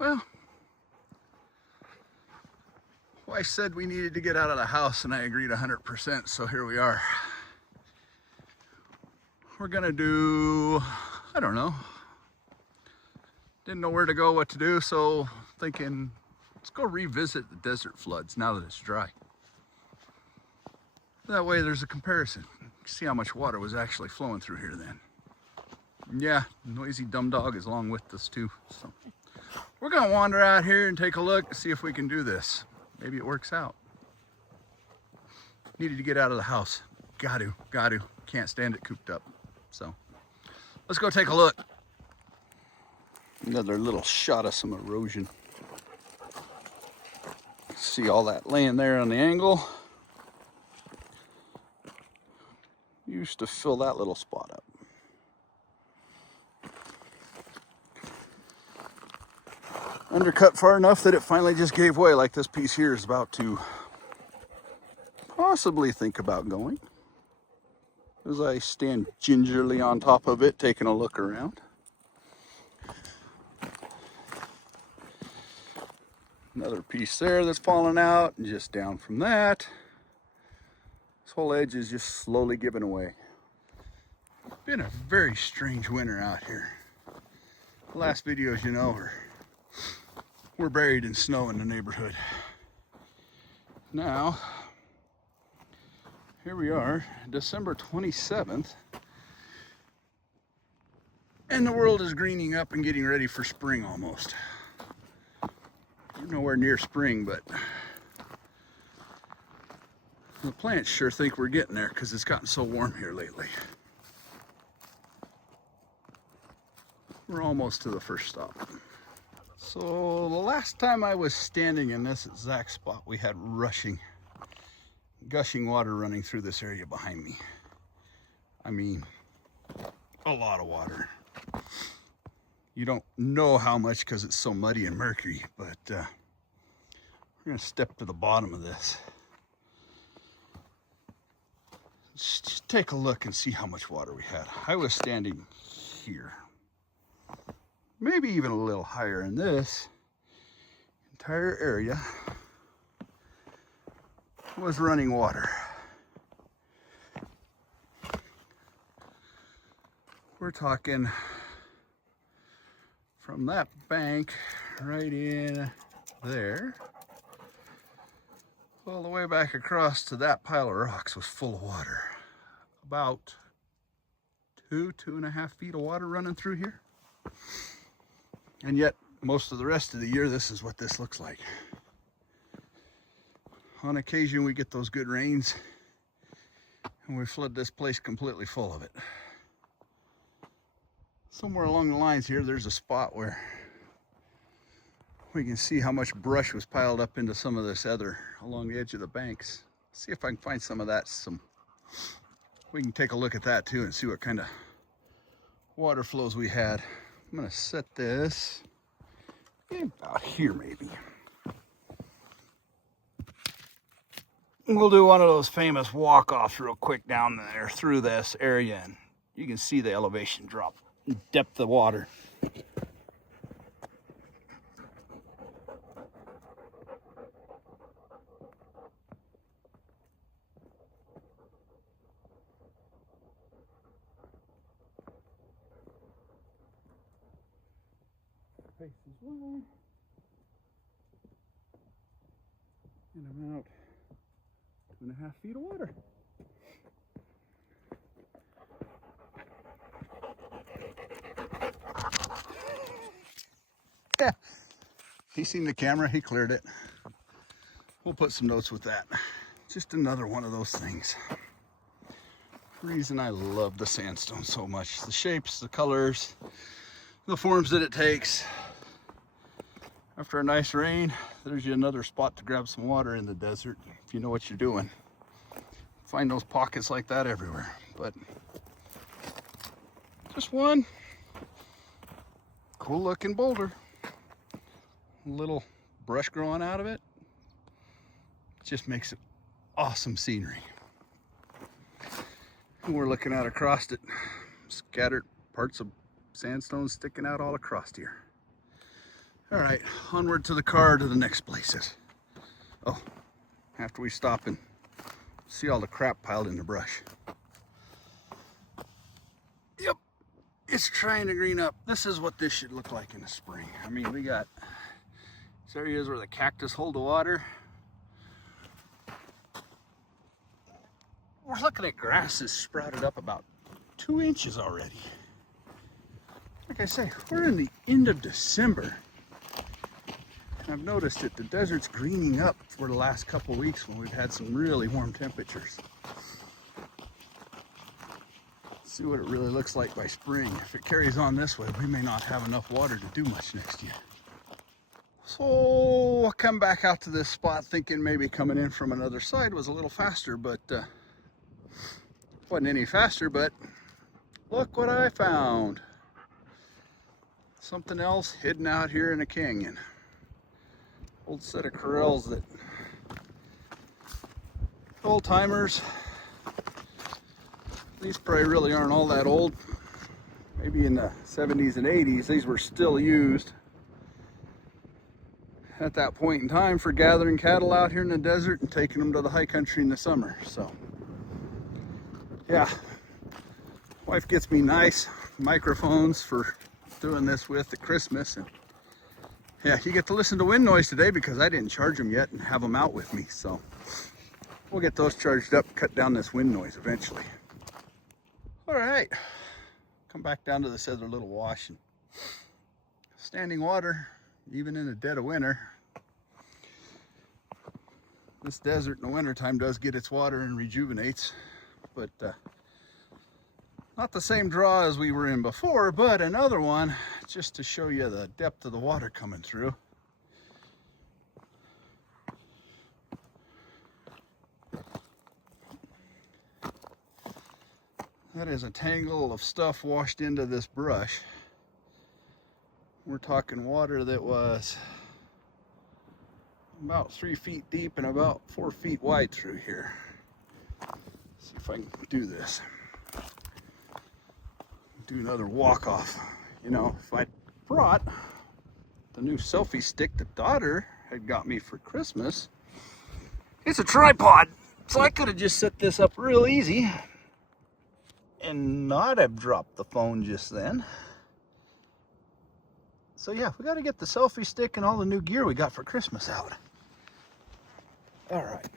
Well, wife said we needed to get out of the house and I agreed 100%, so here we are. We're gonna do, I don't know, didn't know where to go, what to do, so thinking let's go revisit the desert floods now that it's dry. That way there's a comparison. See how much water was actually flowing through here then. Yeah, Noisy Dumb Dog is along with us too. So we're gonna wander out here and take a look and see if we can do this. Maybe it works out. Needed to get out of the house. Got to. Can't stand it cooped up. So let's go take a look. Another little shot of some erosion. See all that laying there on the angle. Used to fill that little spot up. Undercut far enough that it finally just gave way, like this piece here is about to possibly think about going. As I stand gingerly on top of it, taking a look around. Another piece there that's fallen out, and just down from that. This whole edge is just slowly giving away. Been a very strange winter out here. The last videos, you know, we're buried in snow in the neighborhood. Now, here we are, December 27th, and the world is greening up and getting ready for spring almost. We're nowhere near spring, but the plants sure think we're getting there because it's gotten so warm here lately. We're almost to the first stop. So the last time I was standing in this exact spot, we had gushing water running through this area behind me. I mean, a lot of water. You don't know how much because it's so muddy and murky, but we're gonna step to the bottom of this. Just take a look and see how much water we had. I was standing here. Maybe even a little higher in this entire area was running water. We're talking from that bank right in there all the way back across to that pile of rocks was full of water. About 2.5 feet of water running through here. And yet, most of the rest of the year, this is what this looks like. On occasion, we get those good rains, and we flood this place completely full of it. Somewhere along the lines here, there's a spot where we can see how much brush was piled up into some of this other along the edge of the banks. See if I can find some of that. We can take a look at that too and see what kind of water flows we had. I'm gonna set this about here maybe. We'll do one of those famous walk-offs real quick down there through this area, and you can see the elevation drop, depth of water. Face as well. And about 2.5 feet of water. Yeah, he seen the camera, he cleared it. We'll put some notes with that. Just another one of those things. Reason I love the sandstone so much. The shapes, the colors, the forms that it takes. After a nice rain, there's you another spot to grab some water in the desert if you know what you're doing. Find those pockets like that everywhere. But just one cool looking boulder. A little brush growing out of it. Just makes it awesome scenery. And we're looking out across it, scattered parts of sandstone sticking out all across here. All right, onward to the car to the next places. Oh, after we stop and see all the crap piled in the brush. Yep, it's trying to green up. This is what this should look like in the spring. I mean, we got these areas where the cactus hold the water. We're looking at grasses sprouted up about 2 inches already. Like I say, we're in the end of December. And I've noticed that the desert's greening up for the last couple weeks when we've had some really warm temperatures. Let's see what it really looks like by spring. If it carries on this way, we may not have enough water to do much next year. So I'll come back out to this spot thinking maybe coming in from another side was a little faster, but wasn't any faster. But look what I found. Something else hidden out here in a canyon. Old set of corrals that old timers. These probably really aren't all that old. Maybe in the 70s and 80s, these were still used at that point in time for gathering cattle out here in the desert and taking them to the high country in the summer. So yeah, wife gets me nice microphones for doing this with at Christmas, and yeah, you get to listen to wind noise today because I didn't charge them yet and have them out with me. So we'll get those charged up, cut down this wind noise eventually. All right, come back down to this other little wash, and standing water, even in the dead of winter. This desert in the wintertime does get its water and rejuvenates, but not the same draw as we were in before, but another one just to show you the depth of the water coming through. That is a tangle of stuff washed into this brush. We're talking water that was about 3 feet deep and about 4 feet wide through here. Let's see if I can do this. Do another walk off. You know, if I brought the new selfie stick that daughter had got me for Christmas, it's a tripod, so I could have just set this up real easy and not have dropped the phone just then. So yeah, we got to get the selfie stick and all the new gear we got for Christmas out. All right.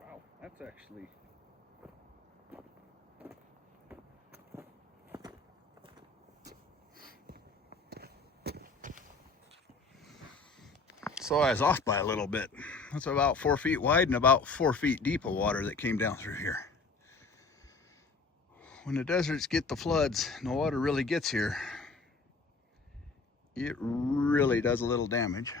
Wow, that's actually so I was off by a little bit. That's about 4 feet wide and about 4 feet deep of water that came down through here. When the deserts get the floods and the water really gets here, it really does a little damage.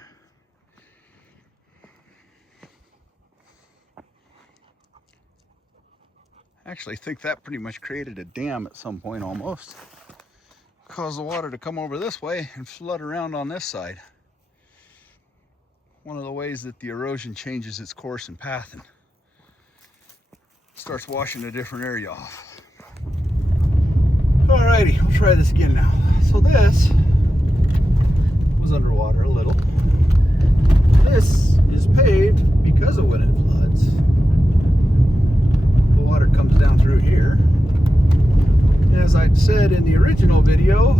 I actually think that pretty much created a dam at some point almost. Caused the water to come over this way and flood around on this side. One of the ways that the erosion changes its course and path and starts washing a different area off. Alrighty, we'll try this again now. So this was underwater a little. This is paved because of when it floods. The water comes down through here. As I said in the original video,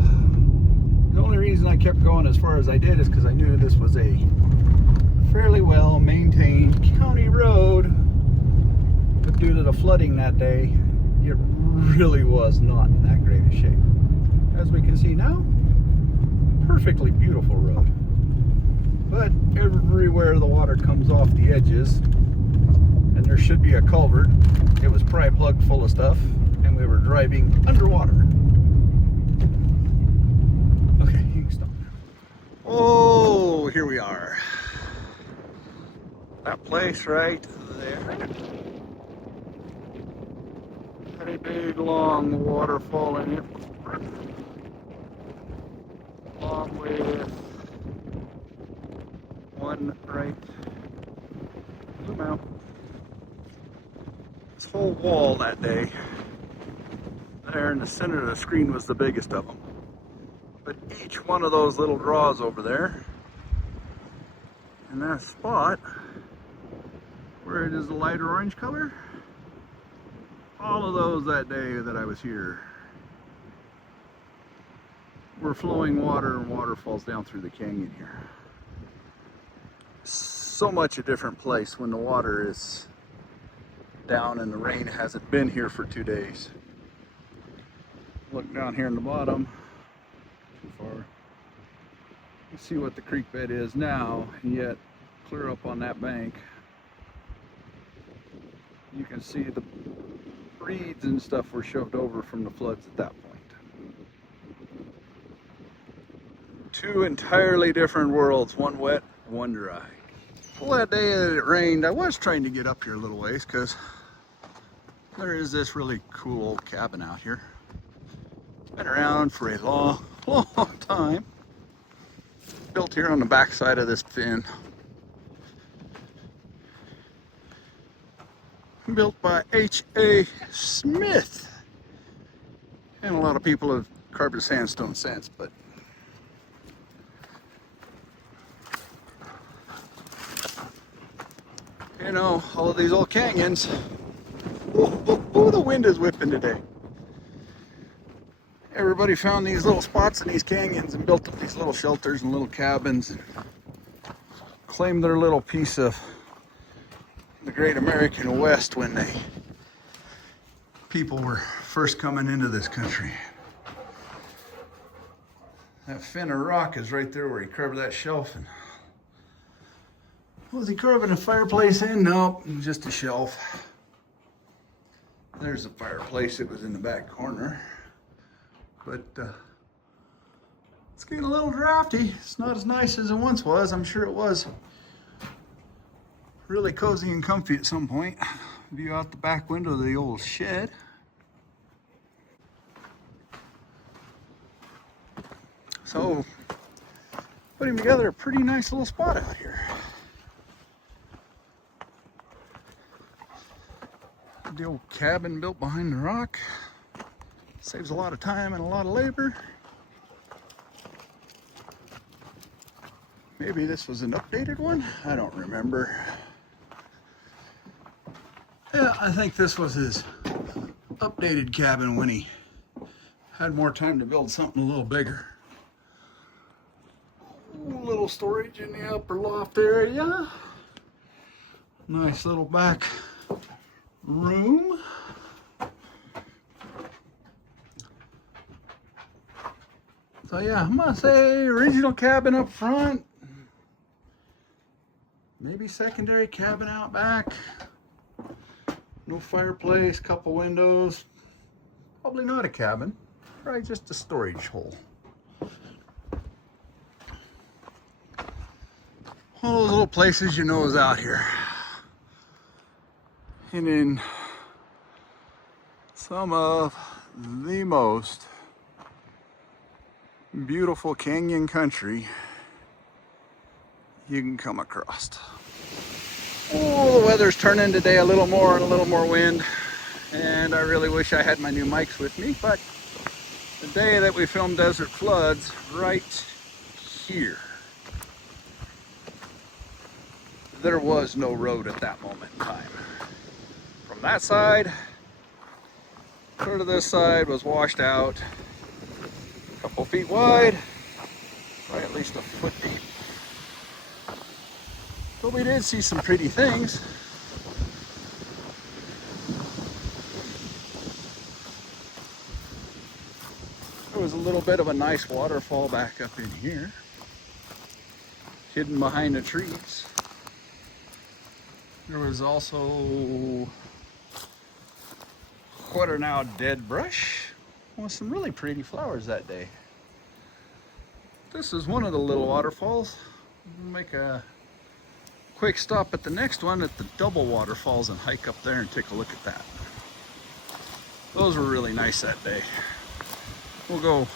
the only reason I kept going as far as I did is because I knew this was a fairly well maintained county road, but due to the flooding that day, it really was not in that great a shape. As we can see now, perfectly beautiful road, but everywhere the water comes off the edges, and there should be a culvert, it was probably plugged full of stuff, and we were driving underwater. Okay, you can stop now. Oh, here we are. That place right there. Pretty big, long waterfall in it. Along with one right, zoom out, whole wall that day. There in the center of the screen was the biggest of them. But each one of those little draws over there, in that spot, where it is a lighter orange color, all of those that day that I was here were flowing water and waterfalls down through the canyon here. So much a different place when the water is down and the rain hasn't been here for 2 days. Look down here in the bottom, too far. You see what the creek bed is now, and yet clear up on that bank, you can see the reeds and stuff were shoved over from the floods at that point. Two entirely different worlds, one wet, one dry. Well, that day that it rained, I was trying to get up here a little ways because there is this really cool old cabin out here. It's been around for a long, long time. Built here on the back side of this fin. Built by H.A. Smith. And a lot of people have carved a sandstone since, but you know, all of these old canyons. Ooh, the wind is whipping today. Everybody found these little spots in these canyons and built up these little shelters and little cabins and claimed their little piece of the great American West when people were first coming into this country. That fin of rock is right there where he carved that shelf. And was he carving a fireplace in? Nope, just a shelf. There's the fireplace. It was in the back corner. But it's getting a little drafty. It's not as nice as it once was. I'm sure it was really cozy and comfy at some point. View out the back window of the old shed. So, putting together a pretty nice little spot out here. The old cabin built behind the rock. Saves a lot of time and a lot of labor. Maybe this was an updated one? I don't remember. Yeah, I think this was his updated cabin when he had more time to build something a little bigger. Ooh, little storage in the upper loft area. Nice little back room. So yeah, I'm gonna say original cabin up front. Maybe secondary cabin out back. No fireplace, couple windows. Probably not a cabin, probably just a storage hole. One of those little places you know is out here. And in some of the most beautiful canyon country you can come across. Oh, the weather's turning today a little more and a little more wind, and I really wish I had my new mics with me, but the day that we filmed Desert Floods, right here, there was no road at that moment in time. From that side, clear to this side was washed out, a couple feet wide, probably at least a foot deep. But we did see some pretty things. There was a little bit of a nice waterfall back up in here, hidden behind the trees. There was also what are now dead brush with some really pretty flowers that day. This is one of the little waterfalls. We'll make a quick stop at the next one at the double waterfalls and hike up there and take a look at that. Those were really nice that day. We'll go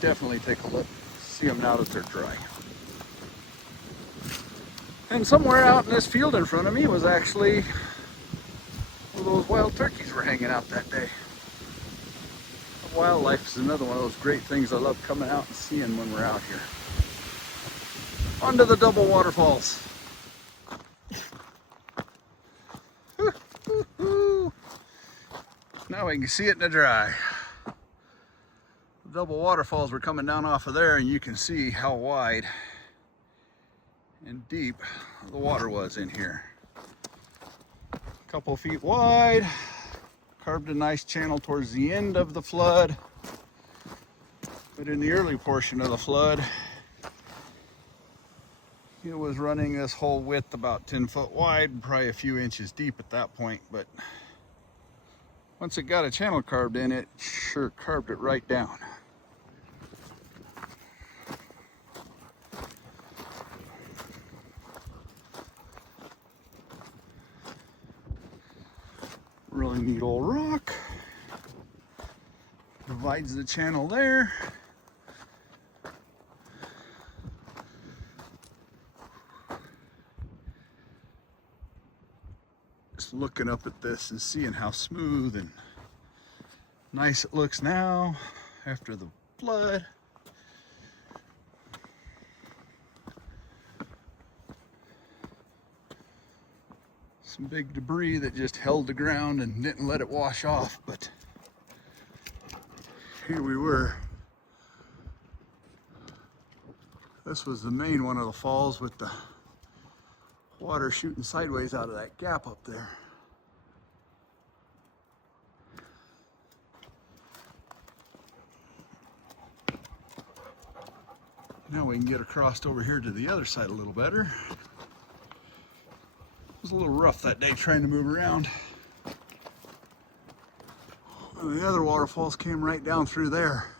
definitely take a look, see them now that they're dry. And somewhere out in this field in front of me was actually a of those wild turkeys were hanging out that day. Wildlife is another one of those great things I love coming out and seeing when we're out here. Onto the double waterfalls. Now we can see it in the dry. The double waterfalls were coming down off of there, and you can see how wide and deep the water was in here. A couple feet wide, carved a nice channel towards the end of the flood, but in the early portion of the flood, it was running this whole width about 10 foot wide, probably a few inches deep at that point, but once it got a channel carved in, it sure carved it right down. Really neat old rock. Divides the channel there. Just looking up at this and seeing how smooth and nice it looks now after the flood. Some big debris that just held the ground and didn't let it wash off, but here we were. This was the main one of the falls with the water shooting sideways out of that gap up there. Now we can get across over here to the other side a little better. It was a little rough that day trying to move around. The other waterfalls came right down through there.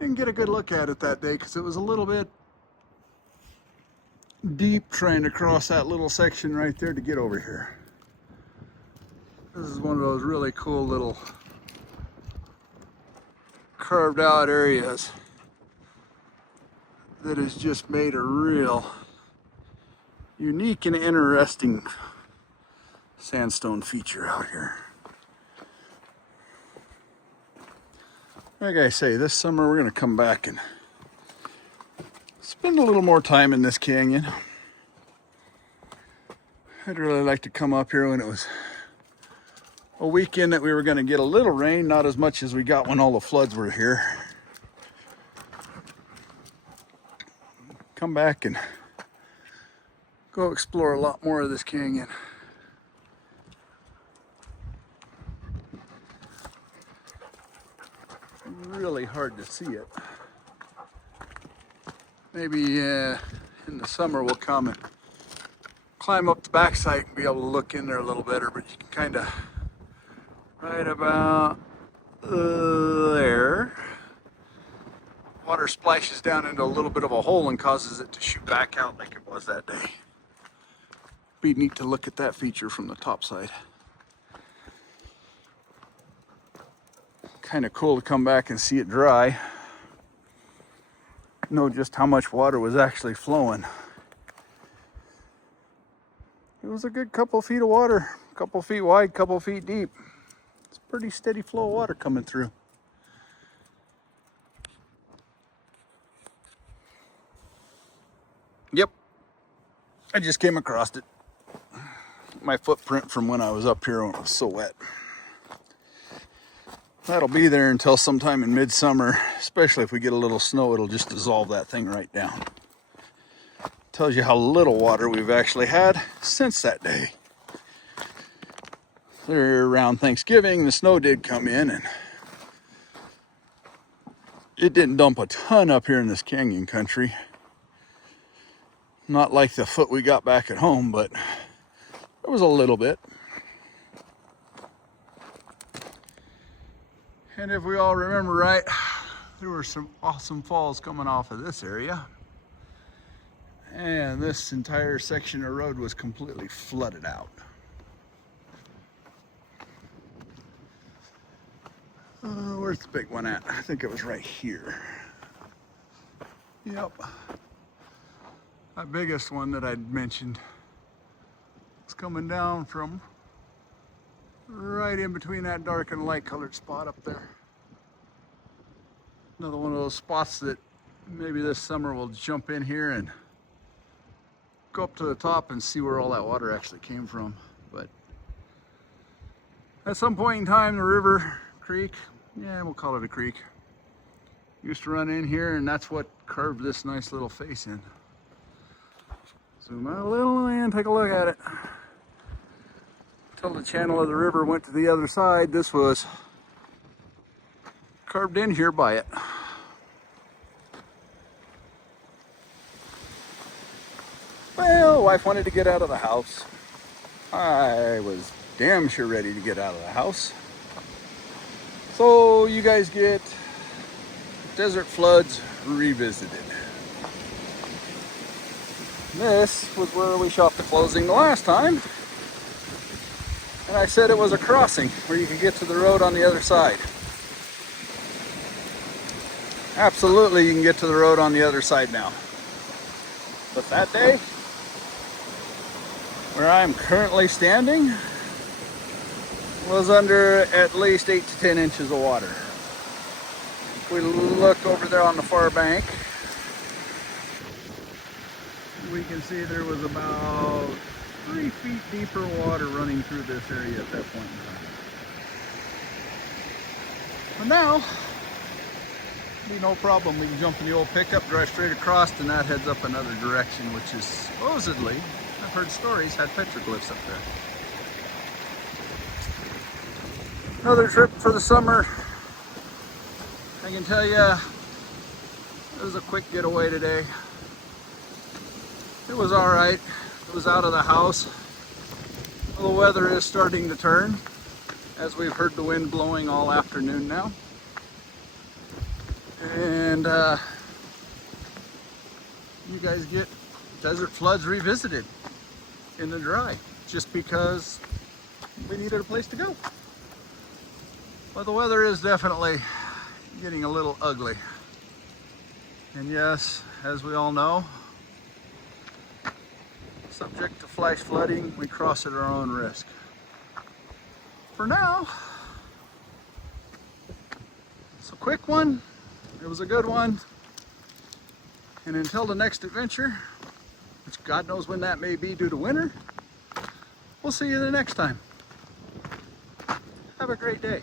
Didn't get a good look at it that day because it was a little bit deep trying to cross that little section right there to get over here. This is one of those really cool little carved out areas that has just made a real unique and interesting sandstone feature out here. Like I say, this summer we're going to come back and spend a little more time in this canyon. I'd really like to come up here when it was a weekend that we were going to get a little rain, not as much as we got when all the floods were here. Come back and go explore a lot more of this canyon. Really hard to see it. Maybe in the summer we'll come and climb up the backside and be able to look in there a little better, but you can kind of right about there. Water splashes down into a little bit of a hole and causes it to shoot back out like it was that day. Be neat to look at that feature from the top side. Kind of cool to come back and see it dry. Know just how much water was actually flowing. It was a good couple feet of water, a couple feet wide, couple feet deep. It's a pretty steady flow of water coming through. Yep, I just came across it. My footprint from when I was up here when it was so wet. That'll be there until sometime in midsummer, especially if we get a little snow, it'll just dissolve that thing right down. Tells you how little water we've actually had since that day. There around Thanksgiving, the snow did come in and it didn't dump a ton up here in this canyon country. Not like the foot we got back at home, but it was a little bit. And if we all remember right, there were some awesome falls coming off of this area. And this entire section of road was completely flooded out. Where's the big one at? I think it was right here. Yep. That biggest one that I'd mentioned is coming down from right in between that dark and light colored spot up there. Another one of those spots that maybe this summer we'll jump in here and go up to the top and see where all that water actually came from. But at some point in time, the river, creek, yeah, we'll call it a creek, used to run in here, and that's what carved this nice little face in. Zoom out a little and take a look at it. Until the channel of the river went to the other side, this was carved in here by it. Well, wife wanted to get out of the house. I was damn sure ready to get out of the house. So you guys get Desert Floods Revisited. This was where we shopped the closing the last time. And I said it was a crossing where you could get to the road on the other side. Absolutely, you can get to the road on the other side now. But that day, where I'm currently standing, was under at least 8 to 10 inches of water. If we look over there on the far bank, we can see there was about 3 feet deeper water running through this area at that point in time. But now, be no problem. We can jump in the old pickup, drive straight across, and that heads up another direction, which is supposedly, I've heard stories, had petroglyphs up there. Another trip for the summer. I can tell you, it was a quick getaway today. It was all right. It was out of the house. The weather is starting to turn, as we've heard the wind blowing all afternoon now. And you guys get Desert Floods Revisited in the dry, just because we needed a place to go. But the weather is definitely getting a little ugly. And yes, as we all know, subject to flash flooding, we cross at our own risk. For now, it's a quick one. It was a good one. And until the next adventure, which God knows when that may be due to winter, we'll see you the next time. Have a great day.